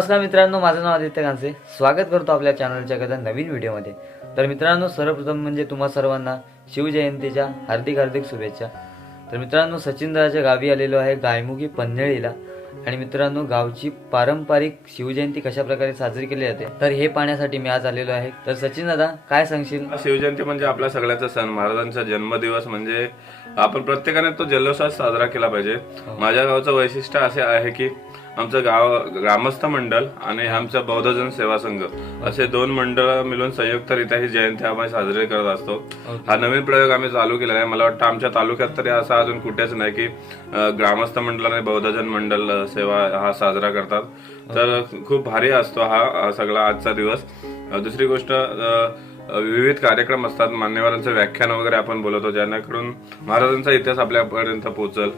नमस्कार मित्रांनो माझं नाव आदित्य कांसे. स्वागत करतो आपल्या चॅनलच्या एखाद्या नवीन व्हिडिओमध्ये तर मित्रांनो सर्वप्रथम म्हणजे तुम्हा सर्वांना शिवजयंतीच्या हार्दिक हार्दिक शुभेच्छा. तर मित्रांनो सचिन दादाच्या गावी आलेलो आहे गायमुखी पन्हाळीला. आणि मित्रांनो गावची पारंपरिक शिवजयंती कशा प्रकारे साजरी केली जाते तर हे पाहण्यासाठी मी आज आलेलो आहे. तर सचिन दादा काय सांगशील? शिवजयंती म्हणजे आपल्या सगळ्याचा सण. महाराजांचा जन्मदिवस म्हणजे आपण प्रत्येकाने तो जल्लोषात साजरा केला पाहिजे. माझ्या गावचं वैशिष्ट्य असे आहे की आमचं गाव ग्रामस्थ मंडळ आणि आमचं बौद्धजन सेवा संघ. असे दोन मंडळ मिळून संयुक्तरित्या ही जयंती आम्ही साजरी करत असतो. हा नवीन प्रयोग आम्ही चालू केलेला आहे. मला वाटतं आमच्या तालुक्यात तरी असा अजून कुठेच नाही की ग्रामस्थ मंडळ आणि बौद्धजन मंडळ सेवा हा साजरा करतात. तर खूप भारी असतो हा सगळा आजचा दिवस. दुसरी गोष्ट विविध कार्यक्रम असतात. मान्यवरांचं व्याख्यान वगैरे आपण बोलवतो जेणेकरून महाराजांचा इतिहास आपल्यापर्यंत पोहोचल.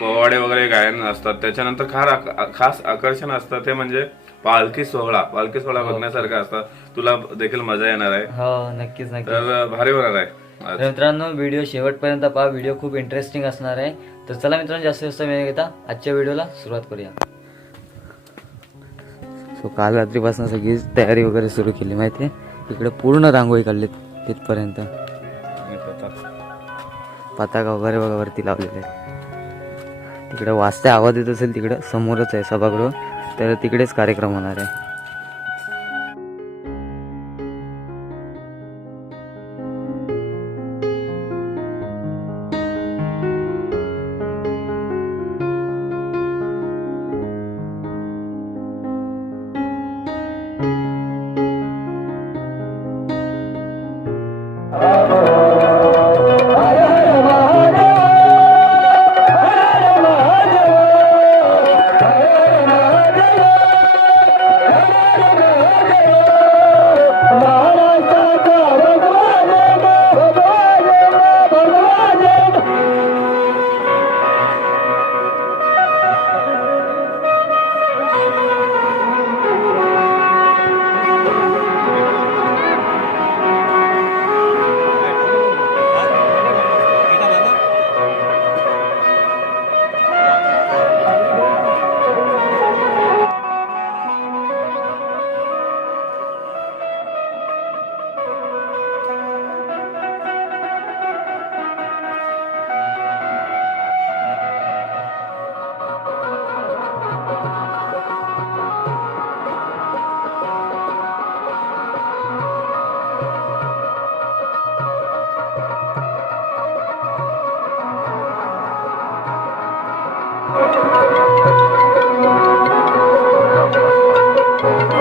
पोवाडे वगैरे गायन असतात. त्याच्यानंतर खार आक- खास आकर्षण असतं ते म्हणजे पालखी सोहळा. पालखी सोहळा बघण्यासारखा असतं तुला देखील मजा येणार आहे. हो नक्कीच नक्कीच. तर भारी होणार आहे. तर मित्रांनो व्हिडिओ शेवटपर्यंत पहा. व्हिडिओ खूप इंटरेस्टिंग असणार आहे. तर चला मित्रांनो जास्त जास्त वेळ घेता. आजच्या व्हिडिओला सुरुवात करूया. सो काल रात्रीपासून सगळी तयारी वगैरे सुरू केली माहिती आहे? इकडे पूर्ण रांगोळी काढली तिथपर्यंत. पताका. वगैरे बघा वरती लावलेले तिकडे वाजता आवाज येत असेल तिकडे समोरच आहे सभागृह. तर तिकडेच कार्यक्रम होणार आहे.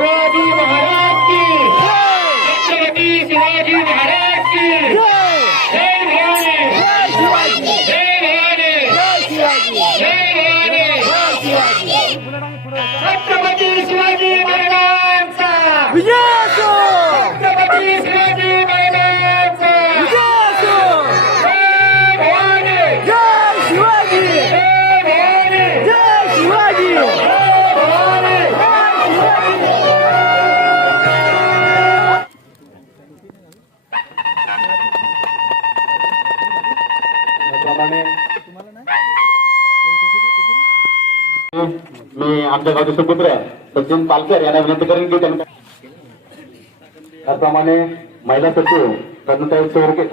शिवाजी महाराज की छत्रपती शिवाजी महाराज की जय भवानी. जय भवानी. जय भवानी. छत्रपती शिवाजी महाराजांचा. छत्रपती मी आमच्या गावचे सुपुत्र सचिन पालकर यांना विनंती करेन की त्यांना त्याप्रमाणे महिला सचिव रत्नताई चोरगे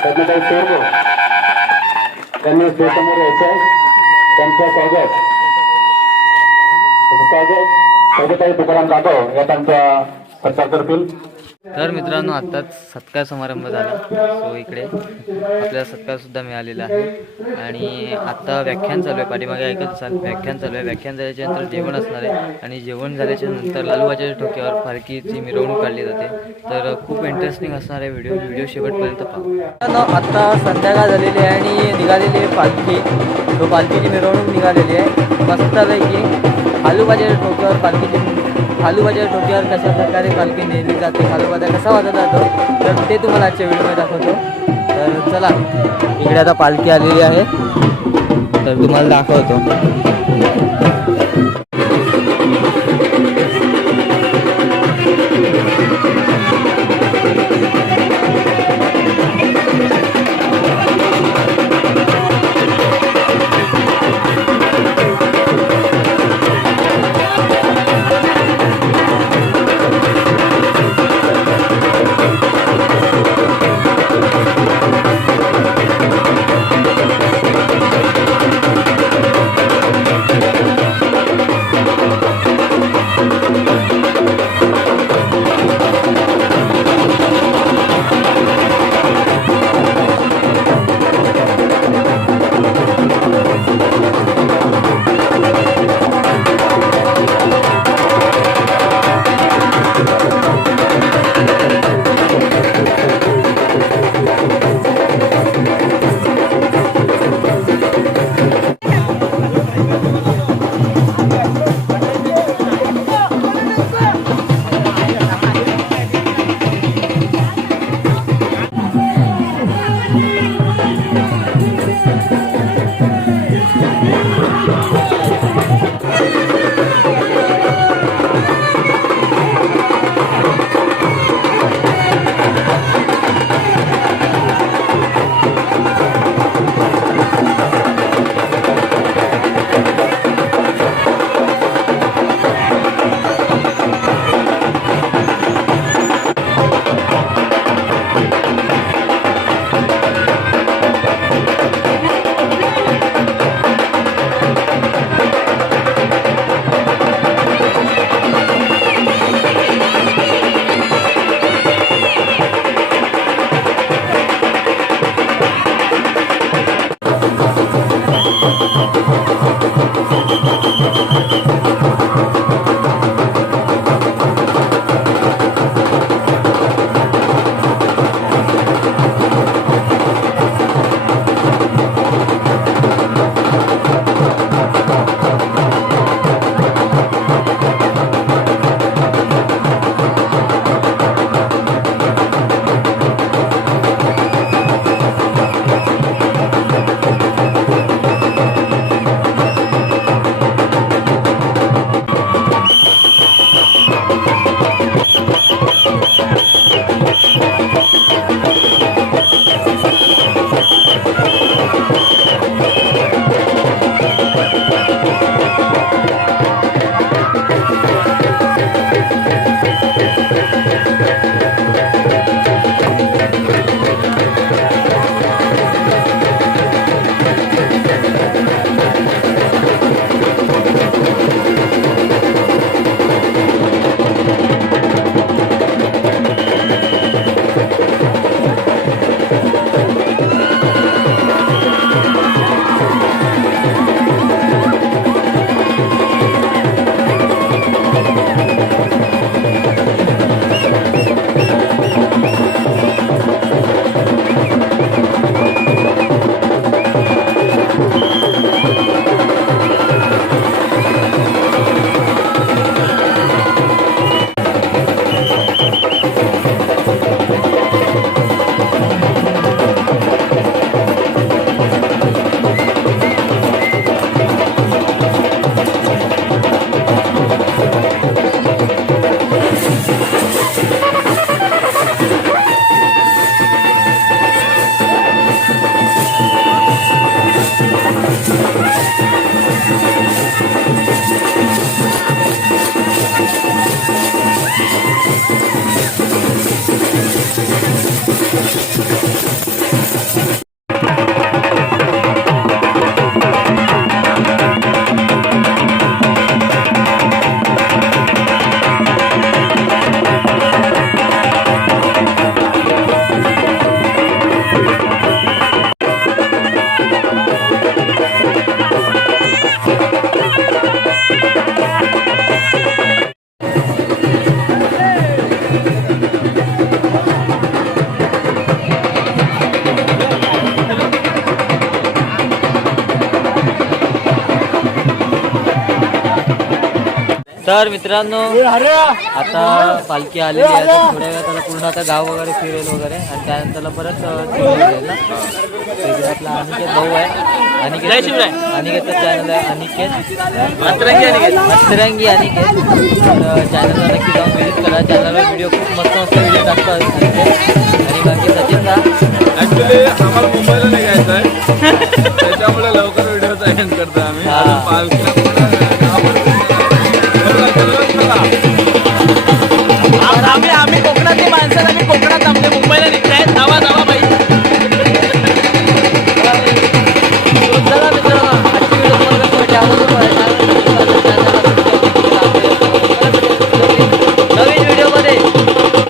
रत्नताई चोरगे त्यांनी समोर यायचं त्यांच्या स्वागत. स्वागत. स्वागताई तुकाराम जाधव या त्यांचा सत्कार करतील तर मित्रांनो आत्ताच सत्कार समारंभ झाला. सो इकडे आपल्याला सत्कार सुद्धा मिळालेला आहे. आणि आत्ता व्याख्यान चालू आहे. पाठीमागे ऐकत असाल व्याख्यान चालू आहे. व्याख्यान झाल्याच्यानंतर जेवण असणार आहे. आणि जेवण झाल्याच्यानंतर लालबाच्या ठोक्यावर फारकीची मिरवणूक काढली जाते. तर खूप इंटरेस्टिंग असणार आहे व्हिडिओ व्हिडिओ शेवटपर्यंत पाहू. आत्ता संध्याकाळ झालेली आहे आणि निघालेली आहे पालखी. तो पालखीची मिरवणूक निघालेली आहे. मस्तपैकी आलूबाच्या ठोक्यावर पालखीची खालूबाच्या ठोक्यावर कशा प्रकारे पालखी नेली जाते खालूबाजा कसा वाजत जातो तर ते तुम्हाला आजच्या व्हिडिओमध्ये दाखवतो. तर चला इकडे आता पालखी आलेली आहे. तर तुम्हाला दाखवतो. तर मित्रांनो आता पालखी आलेली आहे. थोड्या वेळा त्याला पूर्ण आता गाव वगैरे फिरेल वगैरे. आणि त्यानंतर परत गुजरातला अनिकेत भाऊ आहे. अनिकेत अनिकेतचं चॅनल आहे अनिकेत. अतरंगी अनिकेत. अतरंगी चॅनलला नक्की जाऊन व्हिजिट करा. चॅनलला व्हिडिओ खूप मस्त मस्त व्हिडिओ टाकतात आणि बाकी सचिनला. ऍक्च्युली आम्हाला मुंबईला निघायचं आहे त्याच्यामुळे लवकर व्हिडिओ एंड करतो आम्ही. पालखी